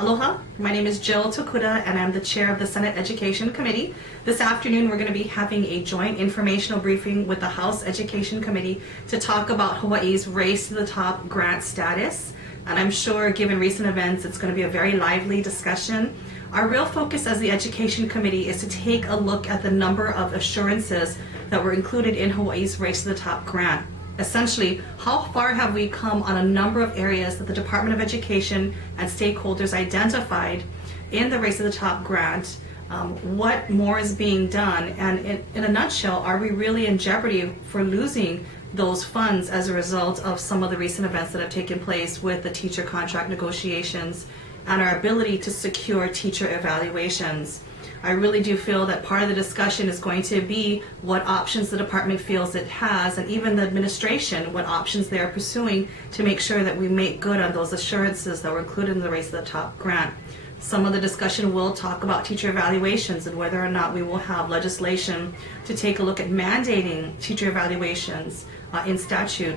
Aloha, my name is Jill Tokuda and I'm the chair of the Senate Education Committee. This afternoon we're going to be having a joint informational briefing with the House Education Committee to talk about Hawaii's Race to the Top grant status. And I'm sure given recent events it's going to be a very lively discussion. Our real focus as the Education Committee is to take a look at the number of assurances that were included in Hawaii's Race to the Top grant. Essentially, how far have we come on a number of areas that the Department of Education and stakeholders identified in the Race to the Top grant? What more is being done? And in a nutshell, are we really in jeopardy for losing those funds as a result of some of the recent events that have taken place with the teacher contract negotiations and our ability to secure teacher evaluations? I really do feel that part of the discussion is going to be what options the department feels it has, and even the administration, what options they are pursuing to make sure that we make good on those assurances that were included in the Race to the Top grant. Some of the discussion will talk about teacher evaluations and whether or not we will have legislation to take a look at mandating teacher evaluations in statute.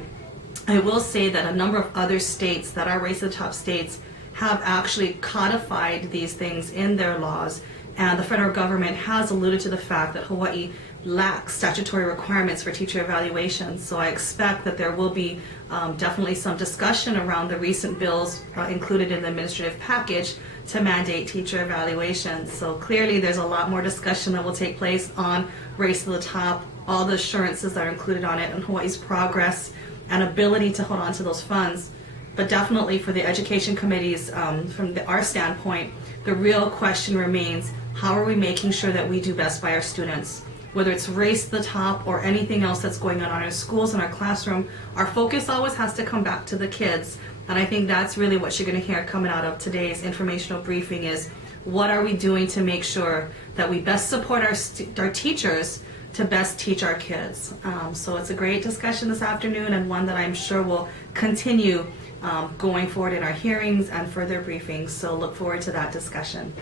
I will say that a number of other states that are Race to the Top states have actually codified these things in their laws. And the federal government has alluded to the fact that Hawaii lacks statutory requirements for teacher evaluations. So I expect that there will be definitely some discussion around the recent bills included in the administrative package to mandate teacher evaluations. So clearly there's a lot more discussion that will take place on Race to the Top, all the assurances that are included on it, and Hawaii's progress and ability to hold on to those funds. But definitely for the education committees, from our standpoint, the real question remains, how are we making sure that we do best by our students? Whether it's Race to the Top or anything else that's going on in our schools and our classroom, our focus always has to come back to the kids. And I think that's really what you're going to hear coming out of today's informational briefing is, what are we doing to make sure that we best support our teachers to best teach our kids? So it's a great discussion this afternoon, and one that I'm sure will continue going forward in our hearings and further briefings. So look forward to that discussion.